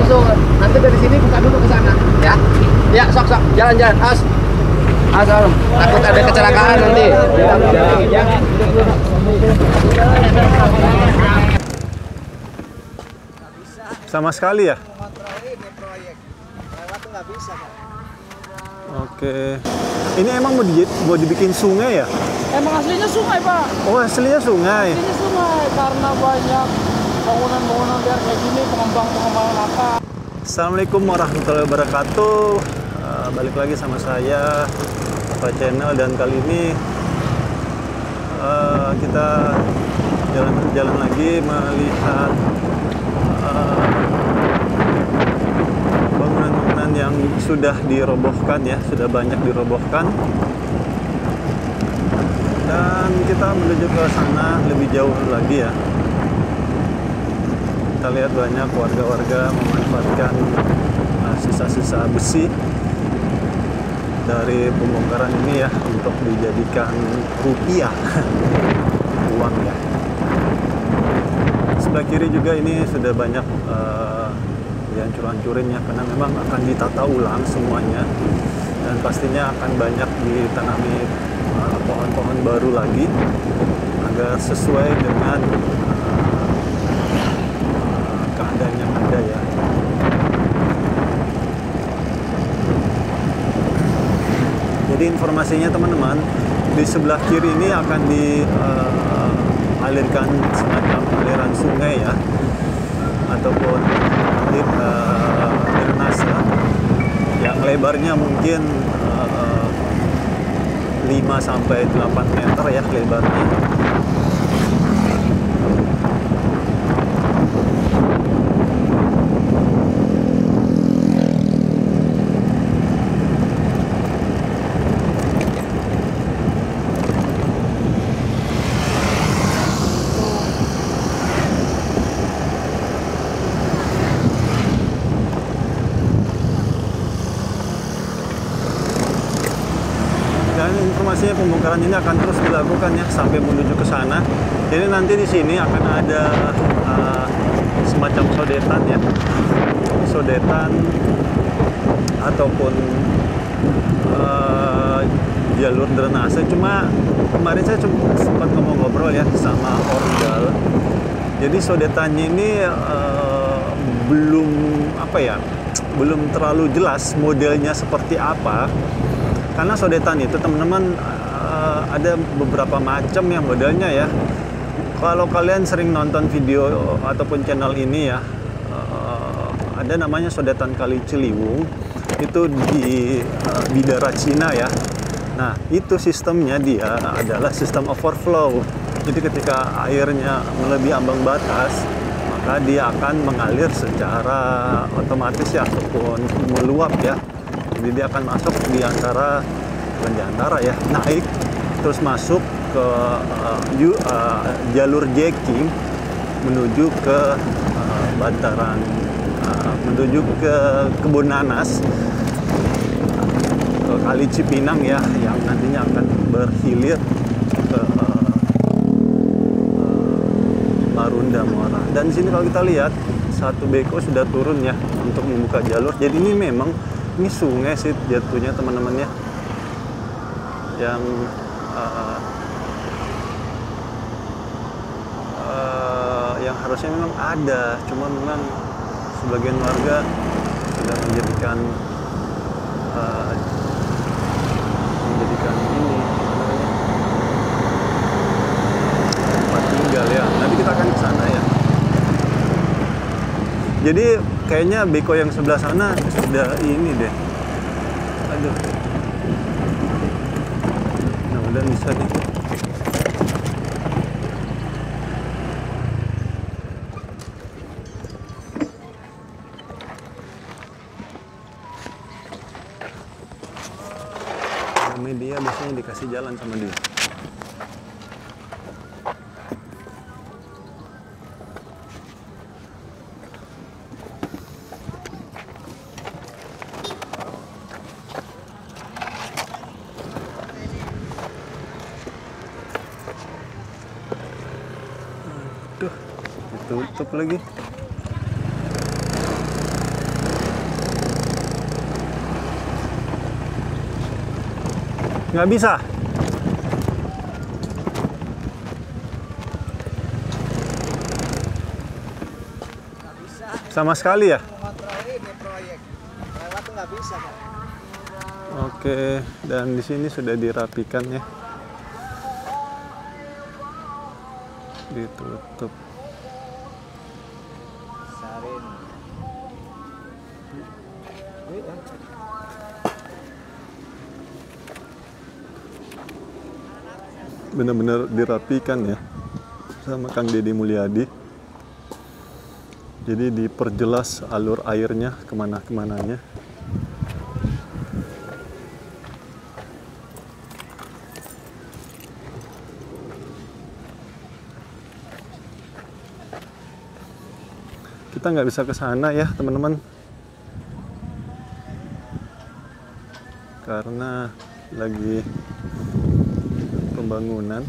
nyusul. Nanti dari sini buka dulu ke sana, ya. Ya, sok, jalan-jalan. As, Om. Takut ada kecelakaan nanti. Sama sekali ya? Oke. Ini emang mau dibikin sungai ya? Emang aslinya sungai, Pak. Oh, aslinya sungai. Aslinya sungai karena banyak bangunan-bangunan biar kayak gini, pengembangan apa. Assalamualaikum warahmatullahi wabarakatuh. Balik lagi sama saya, Pak Channel, dan kali ini kita jalan lagi melihat bangunan-bangunan yang sudah dirobohkan ya, sudah banyak dirobohkan. Dan kita menuju ke sana lebih jauh lagi ya. Kita lihat banyak warga-warga memanfaatkan sisa-sisa besi dari pembongkaran ini ya untuk dijadikan rupiah, uang ya. Sebelah kiri juga ini sudah banyak dihancur-hancurin ya, karena memang akan ditata ulang semuanya, dan pastinya akan banyak ditanami pohon-pohon baru lagi agar sesuai dengan keadaan yang ada ya. Jadi informasinya teman-teman, di sebelah kiri ini akan dialirkan semacam aliran sungai ya, ataupun drainase yang lebarnya mungkin 5-8 meter ya lebarnya. Dan informasinya pembongkaran ini akan terus dilakukan ya sampai menuju ke sana. Jadi nanti di sini akan ada semacam sodetan ya, sodetan ataupun jalur drainase. Cuma kemarin saya sempat ngobrol ya sama Ordal. Jadi sodetannya ini belum terlalu jelas modelnya seperti apa. Karena sodetan itu teman-teman ada beberapa macam ya modelnya ya. Kalau kalian sering nonton video ataupun channel ini ya, ada namanya sodetan Kali Ciliwung, itu di Bidara Cina ya. Nah itu sistemnya dia adalah sistem overflow. Jadi ketika airnya melebihi ambang batas, maka dia akan mengalir secara otomatis ya, ataupun meluap ya. Jadi dia akan masuk di antara ya, naik terus masuk ke jalur jacking menuju ke bantaran, menuju ke Kebun Nanas, ke Kali Cipinang ya, yang nantinya akan berhilir ke Marunda Muara. Dan di sini kalau kita lihat satu beko sudah turun ya untuk membuka jalur. Jadi ini memang ini sungai sih jatuhnya teman-teman ya, yang harusnya memang ada, cuma memang sebagian warga sudah menjadikan ini tempat tinggal ya. Nanti kita akan ke sana ya. Jadi kayaknya beko yang sebelah sana sudah ini deh. Aduh. Mudah-mudahan bisa nih. Media biasanya dikasih jalan sama dia. Aduh, ditutup lagi. Nggak bisa. Sama sekali ya? Mengontrol ini proyek. Lewat tuh nggak bisa kan? Oke, dan di sini sudah dirapikan ya. Ditutup. Sarin. Benar-benar dirapikan ya sama Kang Deddy Mulyadi. Jadi diperjelas alur airnya kemana-kemananya. Kita nggak bisa ke sana ya teman-teman, karena lagi pembangunan.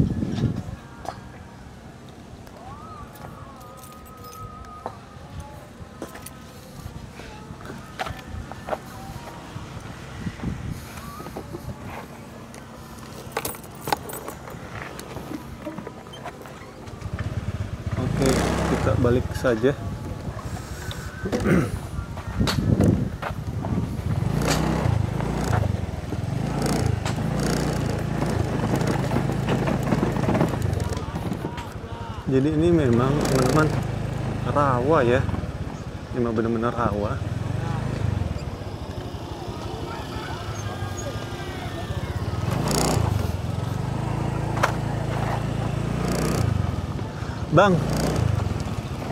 Oke, kita balik saja. Jadi ini memang teman-teman rawa ya, memang benar-benar rawa.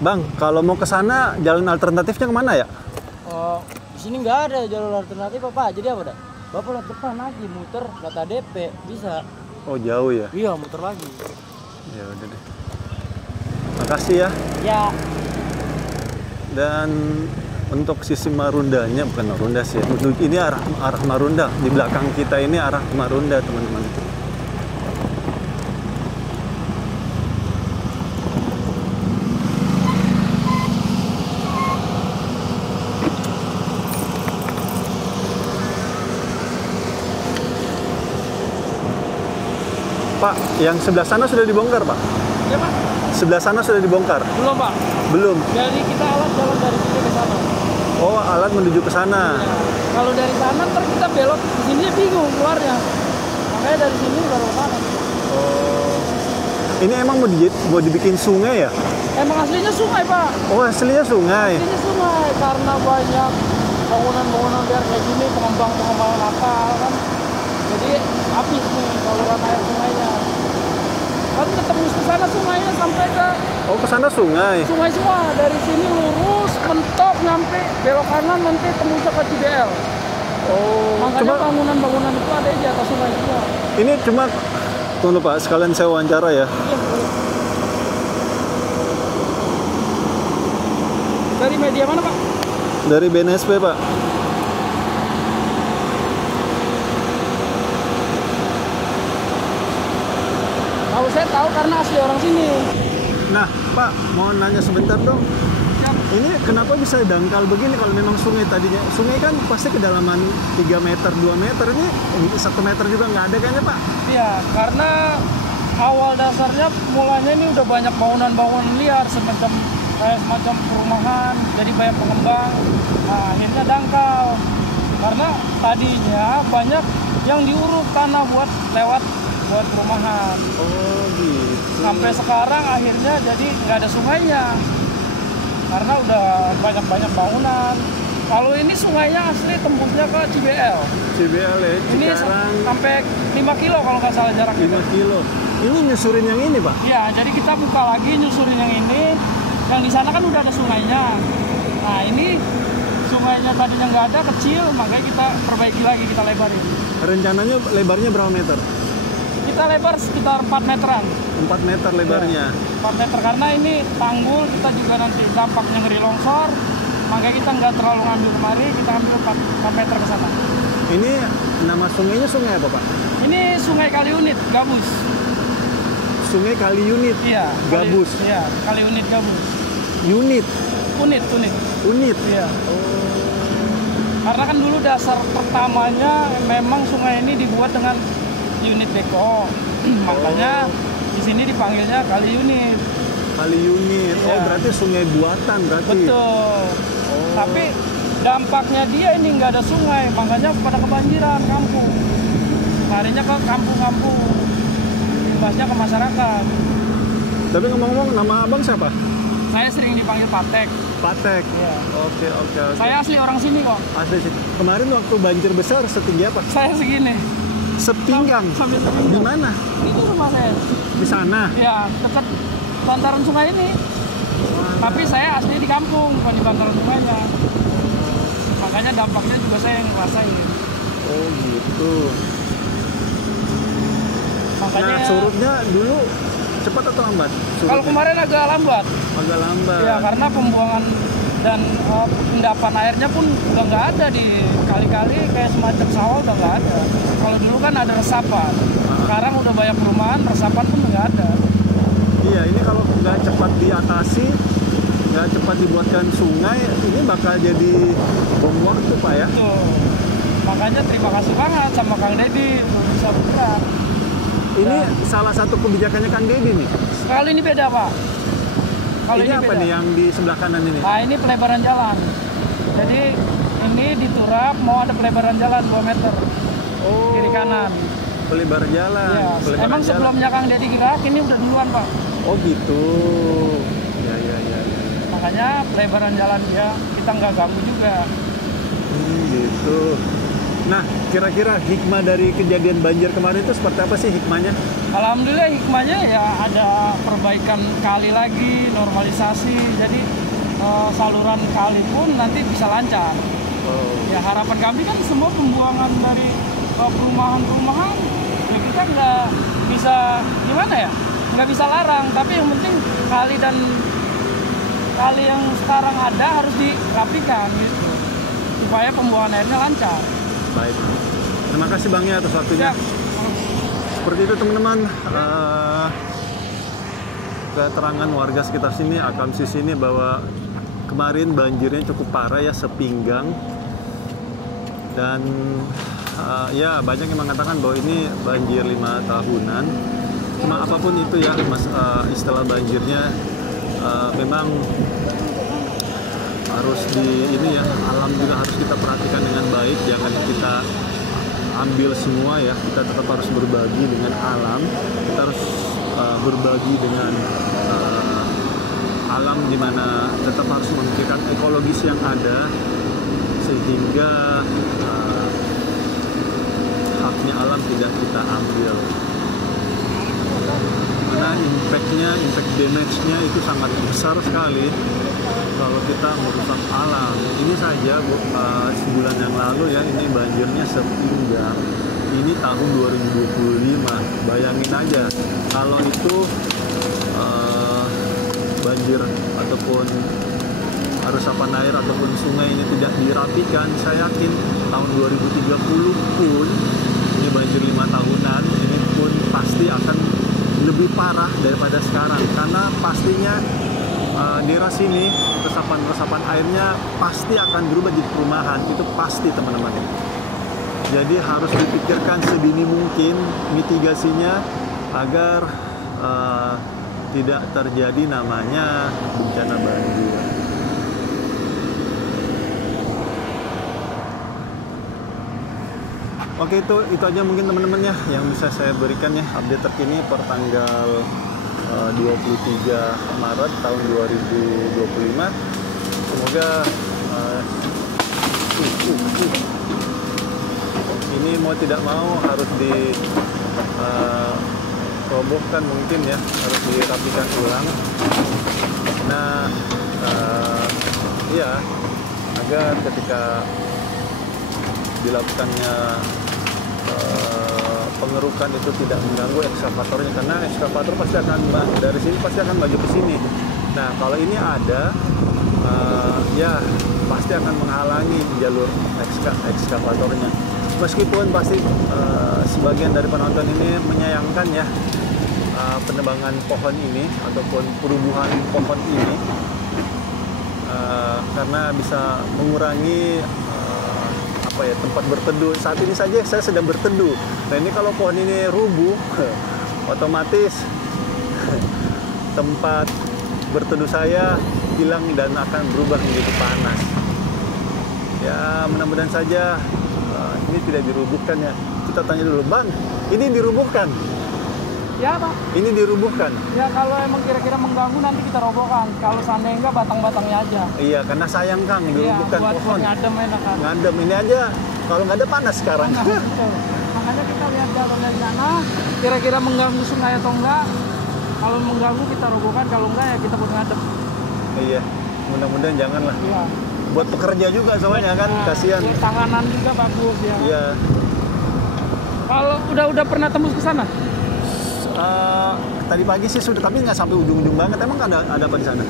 Bang, kalau mau ke sana jalan alternatifnya kemana ya? Oh, di sini nggak ada jalur alternatif apa. Jadi apa dah? Bapak lihat depan lagi, muter, data DP, bisa. Oh jauh ya? Iya, muter lagi. Ya udah deh. Makasih ya. Ya, Dan untuk sisi Marundanya, bukan Marunda sih, untuk ini arah Marunda. Di belakang kita ini arah Marunda teman-teman. Pak, yang sebelah sana sudah dibongkar, Pak? ya Pak. Sebelah sana sudah dibongkar? Belum Pak. Belum. Jadi kita alat jalan dari sini ke sana. Oh, alat menuju ke sana. Ya. Kalau dari sana ntar kita belok di sini bingung keluarnya. Makanya dari sini baru ke sana. Oh. Ini emang mau dibikin sungai ya? Emang aslinya sungai Pak. Oh, aslinya sungai. Aslinya sungai karena banyak bangunan-bangunan biar kayak gini, pengembang-pengembangan nakal kan. Jadi habis nih saluran air sungainya. Kan tembus ke sana sungainya sampai ke Oh, ke sana sungai. sungai semua. Dari sini lurus mentok nyampe belok kanan nanti tembusnya ke CBL. Oh, Makanya bangunan-bangunan itu ada di atas sungai semua. ini cuma tunggu Pak, sekalian saya wawancara ya. Iya, boleh. Dari media mana Pak? Dari BNSP, Pak. Kalau saya tahu karena asli orang sini. Nah, Pak, mau nanya sebentar dong. Ini kenapa bisa dangkal begini kalau memang sungai tadinya? Sungai kan pasti kedalaman 3 meter, 2 meter. Ini 1 meter juga nggak ada kayaknya, Pak. Iya, karena awal dasarnya mulanya ini udah banyak bangunan-bangunan liar semacam perumahan, jadi banyak pengembang. Nah, akhirnya dangkal. Karena tadinya banyak yang diuruk tanah buat perumahan. Oh, gitu. Sampai sekarang akhirnya jadi nggak ada sungainya. Karena udah banyak bangunan. Kalau ini sungainya asli tembusnya ke CBL. CBL ya, Ini Cikarang sampai 5 kilo kalau nggak salah jaraknya. 5 kilo. Ini nyusurin yang ini, Pak? Iya, jadi kita buka lagi nyusurin yang ini. Yang di sana kan udah ada sungainya. Nah, ini sungainya tadinya nggak ada, kecil, makanya kita perbaiki lagi, kita lebarin. Rencananya lebarnya berapa meter? Kita lebar sekitar 4 meteran. 4 meter lebarnya. 4 meter karena ini tanggul, kita juga nanti dampaknya ngeri longsor. Makanya kita nggak terlalu ngambil kemari, kita ambil 4 meter ke sana. Ini nama sungainya sungai apa, Pak? Ini Sungai Kaliunit, Gabus. Sungai Kali Unit. Iya. Gabus. Iya, Kaliunit Gabus. Unit. Unit. Iya. Karena kan dulu dasar pertamanya memang sungai ini dibuat dengan unit beko. Makanya di sini dipanggilnya kali unit. Kali unit. Oh, Iya. berarti sungai buatan berarti. Betul. Tapi dampaknya dia ini nggak ada sungai, makanya pada kebanjiran kampung. Larinya ke kampung-kampung, imbasnya ke masyarakat. Tapi ngomong-ngomong, nama abang siapa? Saya sering dipanggil Patek. Patek. Iya. Oke. Saya asli orang sini kok. Asli sih. Kemarin waktu banjir besar setinggi apa? Saya segini. Sepinggang. Sampai sepinggang. Di mana? Ini rumah saya. Di sana. Ya, dekat bantaran sungai ini. Tapi saya asli di kampung, bukan di bantaran sungainya. Makanya dampaknya juga saya yang ngerasain. Oh gitu. Makanya Nah, surutnya dulu cepat atau lambat? kalau kemarin agak lambat. agak lambat. Ya, karena pembuangan dan endapan airnya pun udah nggak ada di kali-kali, kayak semacam sawah udah nggak ada. Kalau dulu kan ada resapan. Sekarang udah banyak perumahan, resapan pun nggak ada. Iya, ini kalau nggak cepat diatasi, nggak cepat dibuatkan sungai, ini bakal jadi bom waktu, Pak ya. Tuh. Makanya terima kasih banget sama Kang Deddy bisa bergerak. Ini salah satu kebijakannya Kang Deddy nih. Kali ini beda, Pak. Kalau Ini apa beda. nih yang di sebelah kanan ini? Nah, ini pelebaran jalan. Jadi ini diturap mau ada pelebaran jalan 2 meter Oh, kiri kanan. pelebar jalan. Ya, Pelebaran emang jalan. sebelumnya Kang Deddy gerak ini udah duluan, Pak. Oh gitu. Ya. Makanya pelebaran jalan dia kita nggak ganggu juga. Gitu. Nah, kira-kira hikmah dari kejadian banjir kemarin itu seperti apa sih hikmahnya? Alhamdulillah hikmahnya ya ada perbaikan kali lagi, normalisasi. Jadi saluran kali pun nanti bisa lancar. Oh. Ya harapan kami kan semua pembuangan dari perumahan-perumahan ya kita nggak bisa gimana ya, nggak bisa larang. Tapi yang penting kali yang sekarang ada harus dirapikan gitu supaya pembuangan airnya lancar. Baik. Terima kasih Bang ya atas waktunya. Siap. Seperti itu teman-teman, keterangan warga sekitar sini, Akamsi sini bahwa kemarin banjirnya cukup parah ya, sepinggang. Dan ya banyak yang mengatakan bahwa ini banjir 5 tahunan. Cuma apapun itu ya, istilah banjirnya memang harus ini ya, alam juga harus kita perhatikan dengan baik, jangan kita ambil semua ya, kita tetap harus berbagi dengan alam, kita harus berbagi dengan alam, di mana tetap harus memikirkan ekologis yang ada sehingga haknya alam tidak kita ambil, karena impact damage-nya itu sangat besar sekali kalau kita merusak alam. Ini saja sebulan yang lalu ya, ini banjirnya sepinggang. Ini tahun 2025. Bayangin aja kalau itu banjir ataupun resapan air ataupun sungai ini tidak dirapikan, saya yakin tahun 2030 pun ini banjir 5 tahunan ini pun pasti akan lebih parah daripada sekarang, karena pastinya daerah sini resapan airnya pasti akan berubah jadi perumahan, itu pasti teman-teman. Jadi harus dipikirkan sedini mungkin mitigasinya agar tidak terjadi namanya bencana banjir. Oke, itu aja mungkin teman-teman ya yang bisa saya berikan ya, update terkini per tanggal 23 Maret tahun 2025. Semoga ini mau tidak mau harus robohkan mungkin ya, harus dirapikan ulang. Nah, ya agar ketika dilakukannya pengerukan itu tidak mengganggu ekskavatornya, karena ekskavator pasti akan dari sini pasti akan maju ke sini. Nah, kalau ini ada ya pasti akan menghalangi jalur ekskavatornya. Meskipun pasti sebagian dari penonton ini menyayangkan ya penebangan pohon ini ataupun perubuhan pohon ini karena bisa mengurangi apa ya, tempat berteduh. Saat ini saja saya sedang berteduh. Nah ini kalau pohon ini rubuh, otomatis tempat berteduh saya hilang dan akan berubah menjadi panas. Ya mudah-mudahan saja ini tidak dirubuhkan ya. Kita tanya dulu, Bang, ini dirubuhkan? Ya Pak. Ini dirubuhkan? Ya kalau emang kira-kira mengganggu nanti kita robohkan. Kalau seandainya enggak, batang-batangnya aja. Iya, karena sayang Kang, dirubuhkan buat pohon. ngadem enak kan. Ngadem ini aja, kalau nggak ada panas sekarang. Nah, betul. Makanya kita lihat jalurnya di sana, kira-kira mengganggu sungai atau enggak. Kalau mengganggu kita robohkan, kalau enggak ya kita buat ngadem. Iya, mudah-mudahan janganlah. Iya. Buat pekerja juga soalnya kan, Nah, kasihan. Tanganan juga bagus ya. Iya. Kalau udah pernah tembus ke sana? Tadi pagi sih sudah, tapi nggak sampai ujung-ujung banget. Emang ada apa di sana?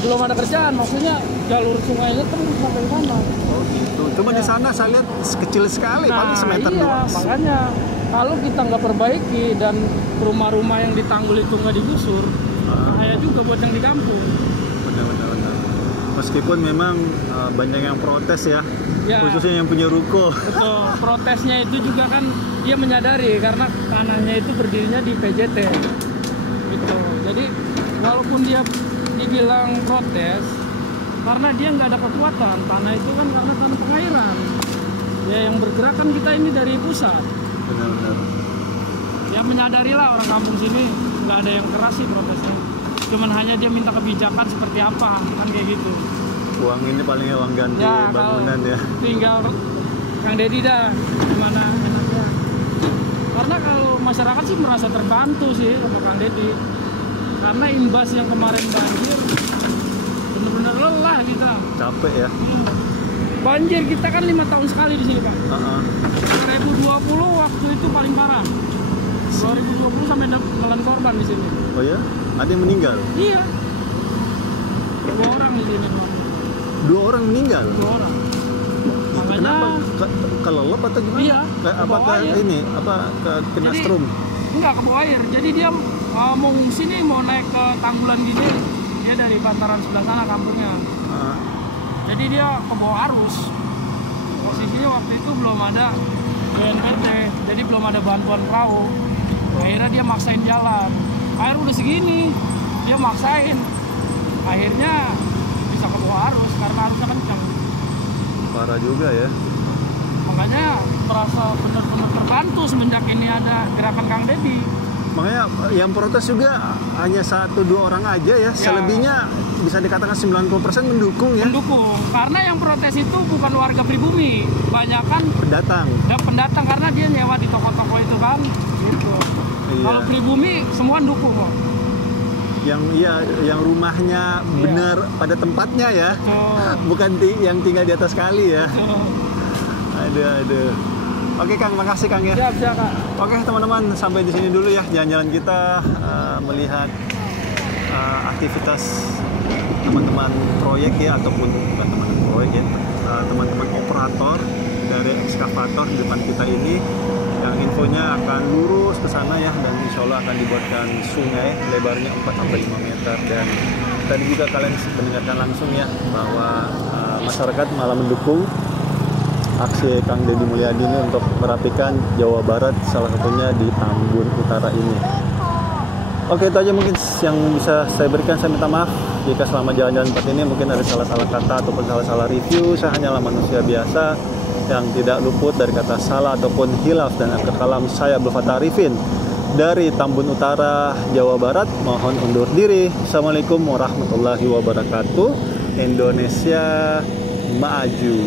Belum ada kerjaan, maksudnya jalur sungainya tembus sampai ke sana. Oh gitu. Cuma di sana saya lihat kecil sekali, paling semeter iya, doang. makanya kalau kita nggak perbaiki dan rumah-rumah yang di tanggul itu nggak digusur, bahaya juga buat yang di kampung. Benar. Meskipun memang banyak yang protes ya, khususnya yang punya ruko. Betul, protesnya itu juga kan dia menyadari karena tanahnya itu berdirinya di PJT. Gitu. Jadi walaupun dia dibilang protes, karena dia nggak ada kekuatan, tanah itu kan karena tanah pengairan. Ya yang bergerak kan kita ini dari pusat. Benar. Ya menyadarilah orang kampung sini, nggak ada yang keras sih protesnya. Cuman hanya dia minta kebijakan seperti apa, kan kayak gitu. Uang ini paling uang ganti Ya, bangunan ya. Tinggal Kang Deddy dah gimana enaknya. Karena kalau masyarakat sih merasa terbantu sih sama Kang Deddy. Karena imbas yang kemarin banjir, bener-bener lelah kita. Capek ya. Banjir kita kan 5 tahun sekali di sini Pak. 2020 waktu itu paling parah. 2020 sampai nelan korban di sini. Oh ya? Ada yang meninggal? Iya. 2 orang di sini. 2 orang meninggal? 2 orang. Makanya Kenapa? Kelelep atau gimana? Iya, Apakah kebawa air. ini kena Jadi, strum? Enggak, ke bawah air. Jadi dia mau ngungsi nih, mau naik ke Tanggulan gini. Dia dari bantaran sebelah sana kampungnya. Jadi dia ke bawah arus. Posisinya waktu itu belum ada BNPT, jadi belum ada bantuan perahu. Akhirnya dia maksain jalan. Air udah segini, dia maksain. Akhirnya bisa ke bawah arus karena arusnya kencang. Parah juga ya. Makanya merasa benar-benar terbantu semenjak ini ada gerakan Kang Deddy. Makanya yang protes juga hanya 1-2 orang aja ya. Selebihnya bisa dikatakan 90% mendukung ya. Mendukung, karena yang protes itu bukan warga pribumi, banyakan Pendatang. ya pendatang karena dia nyewa di toko-toko itu kan, gitu. Iya. Kalau pribumi semua dukung kok. Yang rumahnya benar pada tempatnya ya. Bukan yang tinggal di atas kali ya. Aduh. Oke Kang, makasih Kang ya. Siap Kak. Oke teman-teman, sampai di sini dulu ya jalan-jalan kita melihat aktivitas teman-teman proyek ya, ataupun bukan teman-teman proyek ya, teman-teman operator dari ekskavator di depan kita ini, yang infonya akan lurus ke sana ya, dan insya Allah akan dibuatkan sungai lebarnya 4-5 meter. Dan tadi juga kalian mendengarkan langsung ya bahwa masyarakat malah mendukung aksi Kang Deddy Mulyadi ini untuk merapikan Jawa Barat, salah satunya di Tambun Utara ini. Oke, itu aja mungkin yang bisa saya berikan. Saya minta maaf jika selama jalan-jalan tempat ini mungkin ada salah-salah kata ataupun salah-salah review. Saya hanyalah manusia biasa yang tidak luput dari kata salah ataupun hilaf, dan akhir kalam saya Abdul Fattah Arifin dari Tambun Utara, Jawa Barat. Mohon undur diri. Assalamualaikum warahmatullahi wabarakatuh. Indonesia maju.